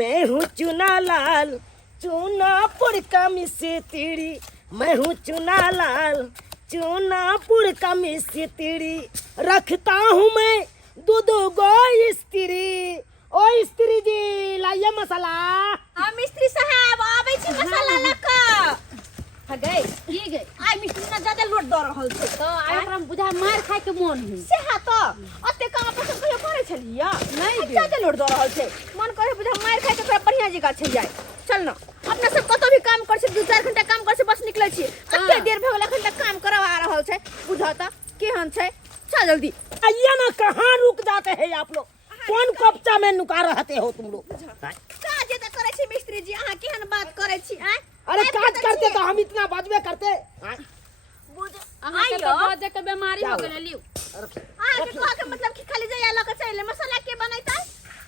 मैं हूँ चुना लाल चूनापुर का मिस्त्री, मैं हूँ चुना लाल चूनापुर का मिस्त्री, रखता हूँ मैं दो गो स्त्री। ओ स्त्री जी लाइए मसाला। हाँ मिस्त्री साहब आबै छी मसाला लका। गए की गए आइ मिस्त्री ना ज्यादा लोड द रहल छै त आइ ओकरा बुझा मार खाय के मन है से हा त अते काम अपन कहियो करे छलिया नहीं ज्यादा लोड द रहल छै मन करे बुझा मार खाय के थोड़ा बढ़िया जगह छै जाय। चल ना अपना सब कतो भी काम कर छै 2-4 घंटा काम कर छै बस निकलै छी कते देर भ गेल घंटा काम करवा रहल छै बुझा त केहन छै। चल जल्दी आइए ना, कहाँ रुक जाते हैं आप लोग, कौन कपचा में नुका रहते हो तुम लोग। काज त करे छी मिस्त्री जी अहाँ केहन बात करे छी। अरे काज करते तो हम इतना बजबे करते। बुझ अहाँ के तो बजे के बीमारी हो गेल लियो। अहाँ के कह के मतलब कि खाली जया लके चले मसाला के बनैता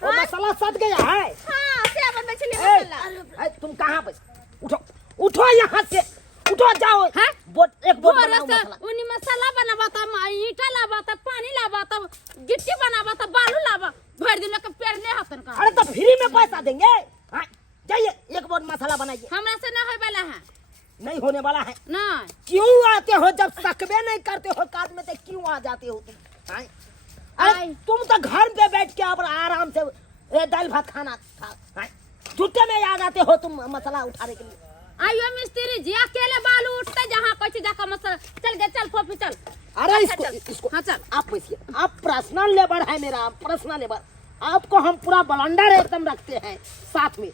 वो मसाला सद गया है। हां से बनबै छली मसाला। तुम कहां पे उठो उठो यहाँ से उठो जाओ। हां एक बोट बनाओ मसाला। उनी मसाला बनावा त ईटा लावा त पानी लावा त गिट्टी बनावा त बालू लावा भर दिन के पेड़ ने हतन का। अरे तो फ्री में पैसा देंगे। हां जाइए एक बोट मसाला बनाइए। हमरा से न होय वाला है, नहीं होने वाला है। नहीं क्यों आते हो जब सकबे नहीं करते हो काज में तो क्यों आ जाते हो तुम। अरे तुम तो घर पे बैठ के अब आराम से दाल भात खाना खा झूठे में आ जाते हो तुम मसाला उठाने के लिए। आइयो मिस्त्री जी अकेले बालू उठते जहां कहै छी जाका मसाला चल गे चल फोफी चल। अरे इसको हां चल आप बैठिए, आप पर्सनल लेबर है मेरा, पर्सनल लेबर। आपको हम पूरा ब्लंडर एकदम रखते हैं साथ में।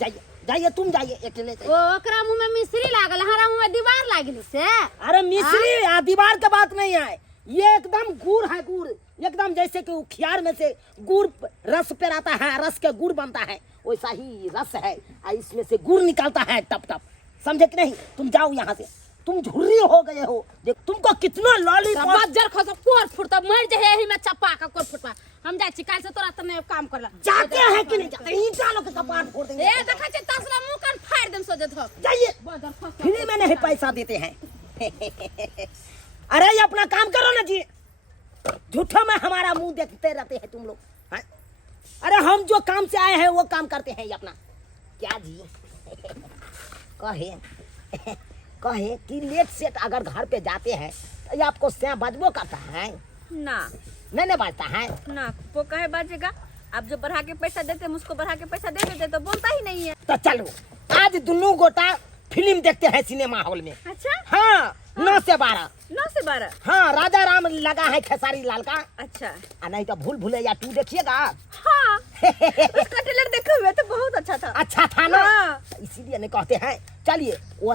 जाइए जाइए तुम जाइए अकेले। ओ ओकरा मुंह में मिस्त्री लागल हमारा मुंह में दीवार लागल से। अरे मिस्त्री दीवार के बात नहीं है, ये एकदम गुड़ है, गुड़ एकदम जैसे कि उखियार में से गुड़ रस पे रहता है, रस के गुड़ बनता है वैसा ही रस है, इसमें से गुड़ निकलता है टप टप, समझे कि नहीं। तुम जाओ यहाँ से, तुम झुर्री हो गए हो। देख तुमको कितना लॉलीपॉप जर खस कोर फुटता मर जे एही में चप्पा का कोर फुटवा। हम जाय छी काल से तोरा तने काम करला जाते हैं कि नहीं जाते, ईंटा लो के कपाट फोड़ देंगे। ए देखा छ तसला मुंह कान फाड़ देम सोजे थ। जाइए फ्री में नहीं पैसा देते हैं। अरे ये अपना काम करो ना जी, झूठा में हमारा मुंह देखते रहते हैं तुम लोग। अरे हम जो काम से आए हैं वो काम करते हैं ये अपना। क्या जी कहे कि लेट सेट अगर घर पे जाते हैं तो ये आपको स्या बजबो करता है ना नहीं बाजता है ना वो कहे बाजेगा। अब जो बढ़ा के पैसा देते हैं उसको बढ़ा के पैसा दे देते तो बोलता ही नहीं है। तो चलो आज दोनों गोटा फिल्म देखते हैं सिनेमा हॉल में। अच्छा हाँ 9 से 12। 9 से 12 हाँ राजा राम लगा है खेसारी लाल का। अच्छा नहीं तो भूल भुलैया 2 देखिएगा। हाँ उसका ट्रेलर देखे हुए तो बहुत अच्छा था। अच्छा था ना। हाँ। इसीलिए नहीं कहते हैं चलिए वो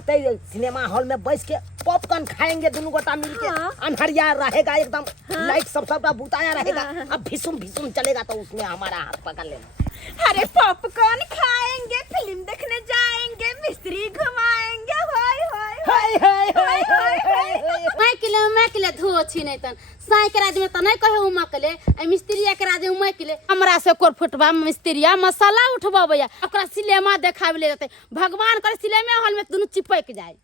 सिनेमा हॉल में बैठ के पॉपकॉर्न खाएंगे दोनों गोटा मिलके। हाँ। अंधरिया रहेगा एकदम। हाँ। लाइट सबका बुताया रहेगा। हाँ। अब भीषुम चलेगा तो उसमें हमारा हाथ पकड़ लेना। अरे पॉपकॉर्न खाएंगे फिल्म देखने जाएंगे मिस्त्री घुमाएंगे। मैं किले धो छी नहीं तन साई के राज में त नहीं कहे उमा कले ए मिस्त्रिया के राज उमा कले हमरा से कोर फुटवा मिस्त्रिया मसाला उठबाबैया ओकरा सिनेमा देखावे ले जाते भगवान करे सिनेमा हॉल में दोनों चिपक जाए।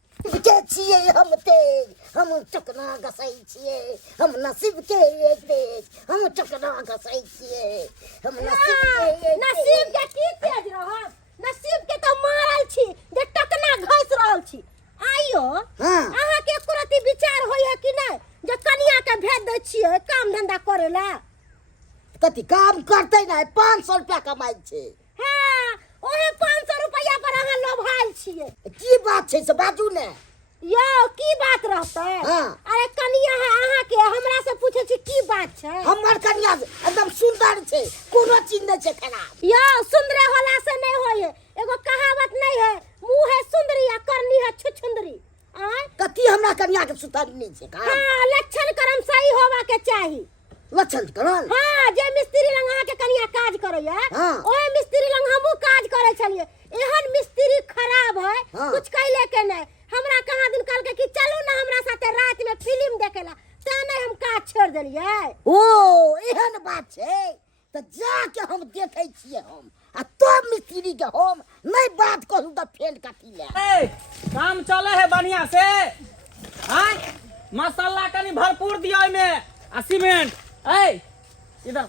छिए हम तेज, हम चकना घसै छिए, हम नसीब के तेज, हम चकना घसै छिए, हम नसीब के की तेज रहत नसीब के तो मारल छी जे टकना घस रहल छी। आइयो अहाँ के कुरती विचार होय है कि नहीं जे कनिया के भेज दै छिए काम धंधा करे ला। कथी काम करते ना 500 रुपया कमाई छे। हां ओहे 500 रुपया पर अहाँ लोभाल छिए। की बात छे से बाजू ने यो की बात रहते। अरे कनिया है अहाँ के हमरा से पूछे छी की बात छे। हमर कनिया एकदम सुंदर छे, कोनो चीज नहीं छे खराब। यो सुंदर होला से नहीं होय है, एगो कहावत नहीं है मुंह है सुंदरी आ करनी है छुछुंदरी। कथी हमरा कनिया के सुतारी नहीं छे का। हां लक्षण कर्म सही होवा के चाहिए। लक्षण करल हां जे मिस्त्री लंग अहाँ के कनिया काज करैया ओए मिस्त्री लंग हमहु काज करे छलिए। एहन मिस्त्री खराब है कुछ कहले के नहीं। हमरा कहां दिन कहल के कि चलू ना हमरा साथे रात में फिल्म देखेला त नहीं हम काज छोड़ देलिए। ओ एहन बात छे त जाके हम देखै छिए हम आ तो मिस्त्री के हम नहीं बात कहू त फेल काटी ले। काम चले है बढ़िया से। हां मसाला कनी भरपूर दियो में आ सीमेंट। ए इधर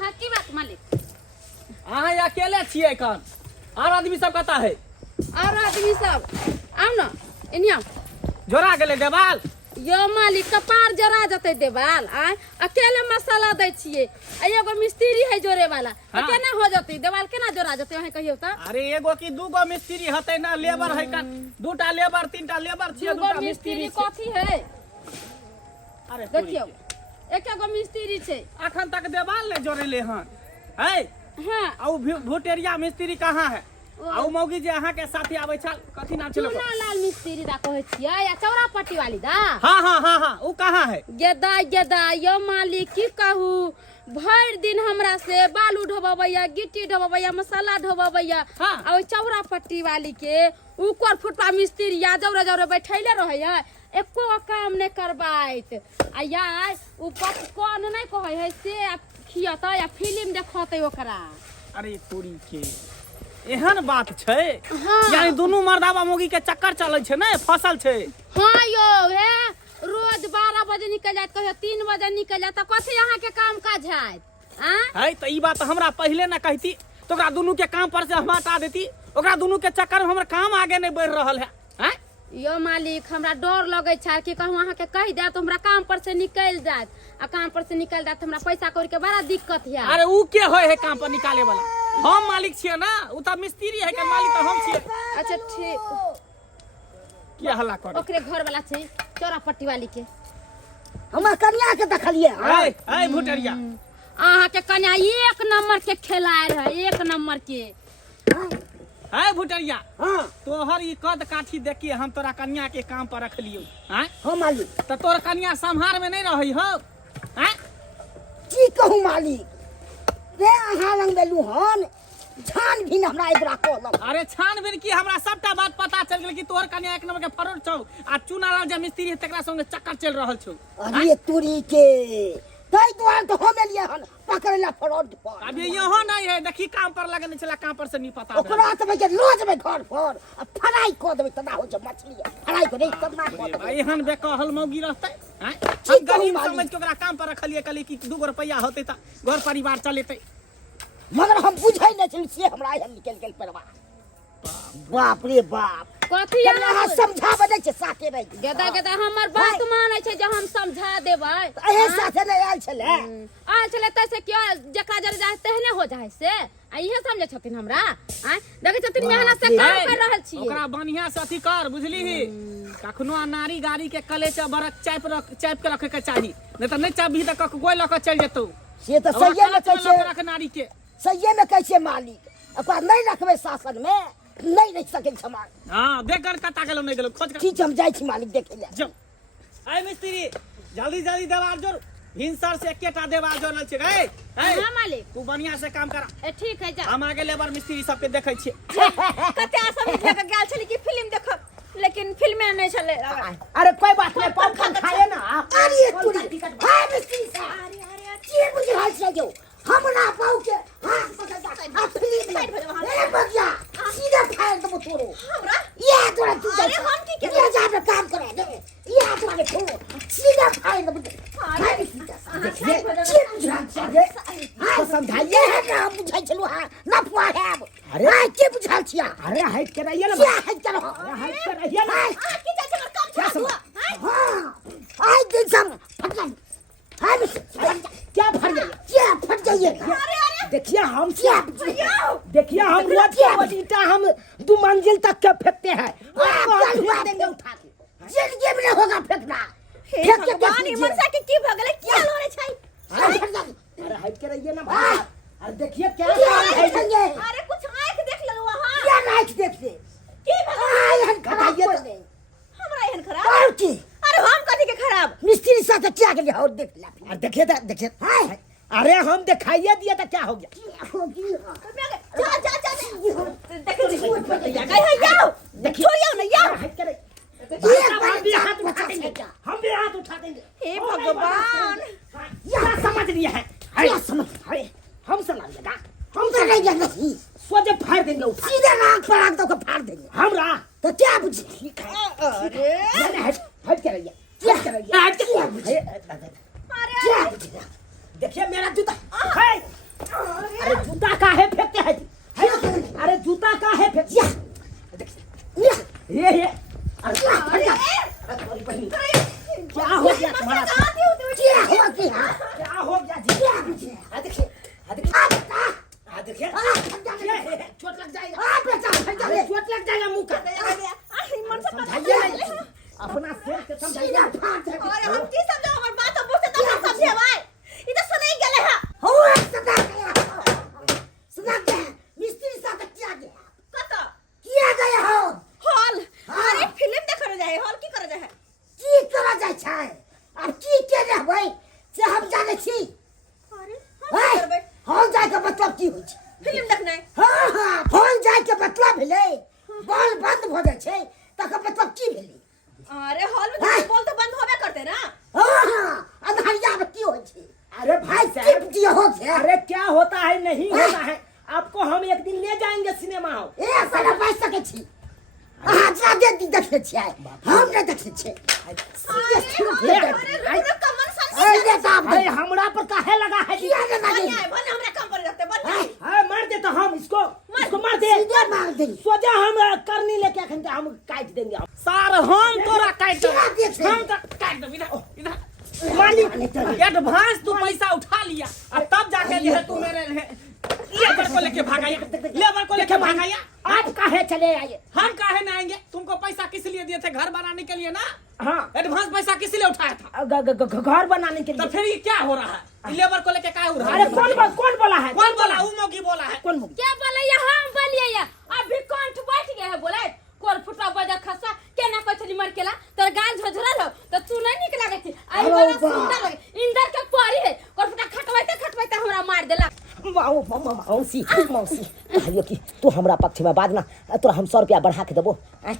हाँ की बात मालिक? अहाँ अकेले छियै कन और आदमी सब कता है? और आदमी सब आओ ना इनिया। जोड़ा गेले देवाल। यो मालिक कपार जरा जते देवाल आय अकेले मसाला दै छियै आ एगो मिस्त्री है जोड़े वाला हाँ। केना हो जते देवाल केना जोड़ा जते अहाँ कहियो त? अरे एगो की दूगो मिस्त्री हते ना लेबर है कन दूटा लेबर तीनटा लेबर छियै दूगो दूटा मिस्त्री मिस्त्री छै। कथी है अरे देखियो एकेगो मिस्त्री छै। अखन तक देवाल नहीं जोड़ेले हन है। हाँ औ भुटेरिया मिस्त्री कहाँ है? औ मौगी जे अहाँ के साथी आबै छल कथी नाम छल? चूना लाल मिस्त्री दा कहै छियै या चौरा पट्टी वाली दा? हाँ हाँ हाँ हाँ उ कहाँ है? गेदा गेदा यो मालिक की कहू भर दिन हमरा से बालू ढोबैया गिट्टी ढोबैया मसाला ढोबैया हाँ। और चौरा पट्टी वाली के ऊपर फुटवा मिस्त्री या जौरे जौरे बैठैले रहैया एको काम नहीं करबाइत आ यार उ पॉपकॉर्न नहीं कहै है से खियता या फिल्म देखते ओकरा। अरे तोरी के एहन बात छै हाँ। यानी दोनों मर्दावा मौगी के चक्कर चलै छै ने फसल छै। हाँ यो है रोज 12 बजे निकल जात कहियो 3 बजे निकल जात कथी यहाँ के काम काज है? है तो ई बात हमरा पहले ना कहती तो ओकरा दोनों के काम पर से हम हटा देती। ओकरा दोनों के चक्कर में हमर काम आगे नहीं बढ़ रहल है। हैं? यो मालिक हमरा डर लगे छै कि कहूँ अहाँ के कह दे तो हमरा काम पर से निकल जात आ काम पर से निकल जात हमरा पैसा कौड़ी के बड़ा दिक्कत है। अरे ऊ के होय है काम पर निकाले वाला? हम मालिक छियै ना ऊ त मिस्त्री है के मालिक तो हम छियै। अच्छा ठीक के हल्ला करे? ओकरे घर वाला छै चौरा पट्टी वाली के। हमर कन्या के देखलिए ए भुटेरिया अहाँ के कन्या एक नंबर के खेलायल है एक नंबर के। है भुटेरिया हाँ तोहर ई कद काठी देखिए हम तोरा कन्या के काम पर रख लियो। हैं? हाँ मालिक तो तोर कन्या संहार में नहीं रही हो? हैं? की कहूँ मालिक रे अहाँ लंग देलू हन छान भी हमरा एकरा कहलम। अरे छानबीन की हमरा सबटा बात पता चल गेल कि तोहर कन्या एक नंबर के फरोड छौ आ चुनालाल जे मिस्त्री है तकरा संगे चक्कर चल रहल छौ। अरे तुरी के तै दुआर तो हम एलिए हन पकड़ला फ्रॉड पर। अभी यहाँ नहीं है देखी काम पर लगने चला काम पर से नहीं पता। ओकरा त के रोज में घर पर आ फ्राई क देबै तना हो जे मछली फ्राई कर दे तना क देबै। भाई एहन बेकहल मौगी रहते हैं? ठीक हम गरीब कहू समझ के ओकरा काम पर रखलिए कली कि 2 रुपया होते त घर परिवार चलेते। मगर हम बुझै न छल से हमरा एहन निकल गेल परवा। बाप रे बाप कथी केना यहाँ समझाबे नै छै साथे रह गेदा गेदा हमर बात मानै छै जे हम समझा देबै। एहे साथे नै आयल छले आयल छलै तैसे क्यों जकरा जर जाए तेहने हो जाए से आ इहे समझे छथिन हमरा आय देखै छथिन मेहनत से काम कर रहल छी ओकरा बढ़िया से अथी कर बुझली ही कखनो नारी गाड़ी के कलेचा बरक चाप के रखे के चाहिए नहीं तो नहीं चाबी त कक गोय लक चल जेतौ। से त सही में कहै छै रख नारी के सही में कहै छै मालिक ओकरा नै रखबै शासन में नहीं रह सकै छमा। हां देख कर कता गेलो नहीं गेलो खोज कर ठीक हम जाइ छी मालिक देखे ले। जो आय मिस्त्री जल्दी जल्दी देवाल जोड़ हिंसर से एकेटा देवाल जोड़ल छै रे। हां मालिक तू बढ़िया से काम कर। ए ठीक है जा हम आगे लेबर मिस्त्री सबके देखै छियै। कते आसानी लेके गेल छली कि फिल्म देख लेकिन फिल्म में नहीं चले। अरे कोई बात नहीं पॉपकॉर्न खाए ना। अरे तुरी हाय मिस्त्री साहब अरे की बुझाल छै जो हमरा पाऊ के हाथ पकड़ जा आ फिल्म साइड भरे वहां ए बगिया सीधा फायर दबो तोरो हमरा ये तोरा तू जा हम की के जा पे काम करे दे ये तोरा के छोड़ो सीधा फायर दबो अरे देखिए की बुझाल छै हां समझाइए है ना बुझाइ छलु हां ना फुआ है। अरे के बुझाल छिया? अरे हाइट के रहिए ना क्या हाइट करो हाइट के रहिए ना की जा छलर काम छोड़ हां आई दिन सब फट जा हां क्या फट जाइए क्या फट जाइए? देखिए हम क्या देखिए हम रोज ईटा हम 2 मंजिल तक के फेंकते हैं आपको हम फेंक देंगे उठा के जिंदगी में नहीं होगा फेंकना। फेंक के पानी मनसा के की भगले क्या लोरे छै? अरे हाइट के रहिए ना भाई। अरे देखिए क्या है अरे कुछ आंख देख ले वहां क्या आंख देख ले की भगले खराब हमरा एहन खराब और की? अरे हम कथी के खराब मिस्त्री साथ क्या कर लिया और देख ला अरे देखिए हाय अरे हम दिखाइए दिया था क्या हो गया हो गया जा देखिए कहीं जाओ देखिए छोड़ियो ना यार हम भी हाथ उठा देंगे हे भगवान यहाँ समझ लिया है क्या समझ अरे हम समझ लेगा हम तो नहीं नहीं सोचे फाड़ देंगे उठा सीधे नाक पर आग तो फाड़ देंगे हमरा तो क्या बुझी अरे हट के रहिए क्या कर रही है? क्या बुझेगा? देखिए मेरा जूता है अरे जूता का है फेंकते हैं जी? अरे जूता का है फेंक ये अरे बहन, क्या हो गया तुम्हारा? क्या हो गया जी? देखिए चोट लग जाएगा, चोट लग जाएगा मुंह का। समझाइए अपना सिर के समझाइए। और हम की समझो हमर बात तो बोलते तो हम समझे भाई ई तो सुनाई गेले है सुना के मिस्त्री साथ किया गया कत किया गया हो हॉल अरे फिल्म देखो जाए हॉल की करे जाए की करा जाय छै अब की के रहबै से हम जाने छी। अरे हम करबै हॉल जाय के मतलब की होय छै? फिल्म देखना है। हां हॉल जाय के मतलब भेलै बॉल बंद भ जाय छै तकर मतलब की भेलै? अरे हॉल में तो बॉल तो बंद होबे करते ना। हां अंधारिया में की होय छै? अरे भाई साहब जी हो गया। अरे क्या होता है नहीं होता है, आपको हम एक दिन ले जाएंगे सिनेमा हॉल। ए साला बैठ सके छी हाजरा दे दी देखे छियै हम नहीं देखे छियै। अरे कमर सन अरे साहब भाई हमरा पर काहे लगा है? किया लगा है? बन हमरा कम पर रखते बन हां मार दे तो हम इसको मार दे सीधे मार दे सोजा हम करनी लेके अखन हम काट देंगे। हम सार हम तोरा काट दे, हम तो काट दे इधर मालिक एडवांस तू पैसा उठा लिया और तब जाके जो है तू मेरे लेबर को लेके भागाया, लेबर को लेके भागाया। आप काहे चले आए? हम काहे ना आएंगे? तुमको पैसा किस लिए दिए थे? घर बनाने के लिए ना। हाँ एडवांस पैसा किस लिए उठाया था? घर बनाने के लिए। तो फिर ये क्या हो रहा है? लेबर को लेके क्या हो रहा है? अरे कौन बोला है? कौन बोला? वो मौगी बोला है। कौन मौगी? क्या बोले ये हम बोलिए ये अभी कंठ बैठ गया है बोले कोर फुटा बजा खसा केना कथली मर केला तोर गाल झझरल हो तो तू नहीं निक लागे थी आई वाला सुंदर लगे इंदर के पारी है कोर फुटा खटवाइते हमरा मार देला। मौसी कहियो कि तू हमरा पक्ष में बात ना तोरा हम 100 रुपया बढ़ा के देबो। जान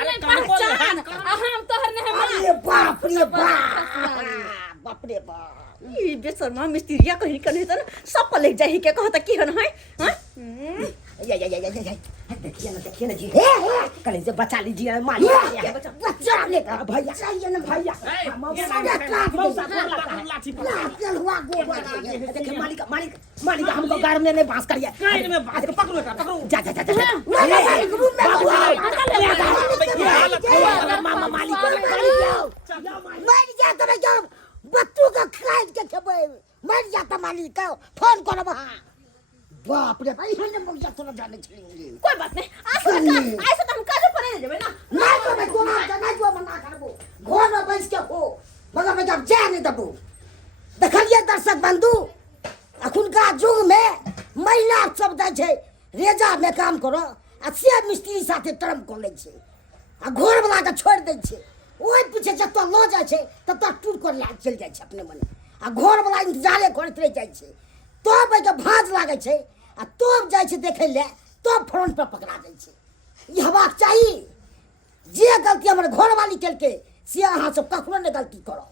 नहीं पहचान हम तोहर नहीं मार। अरे बाप रे बाप ई बेशर्मा मिस्त्रिया कहीं कहीं तो सब पर ले जाही के कहता की हन है हां या देखिए ना जी कल से बचा लीजिए मालिक बचा लेगा भैया चाहिए ना भैया देखिए मालिक हमको घर में नहीं बांस करिए पकड़ो जा मालिक जा तो बच्चों का खाए के खेबे मर जाता मालिक का फोन करो वहां। बाप रे भाई हमने मुझे तो जाने चाहिए। कोई बात नहीं ऐसा तो हम काजू पर नहीं देबे ना नहीं तो मैं तो ना जो मना करबो घर में बैठ के हो मगर मैं जब जा नहीं दबो। देखलिए दर्शक बंधु अखुनका युग में महिला सब दै छै रेजा में काम करो आ से मिस्त्री साथे टर्म कर लै छै आ घर वाला के छोड़ दै छै ओइ पीछे जत लो जाय छै तत टूट कर ला चल जाय छै अपने मने आ घर वाला इंतजारे करैत रह जाय छै तब के भांज लागे छै आ तब जाय छै देखे ले तब फ्रंट पर पकड़ा जाय छै। ई हेबाक चाही जे गलती हमर घर वाली केलकै से अहाँ सब कखनो नहीं गलती करो।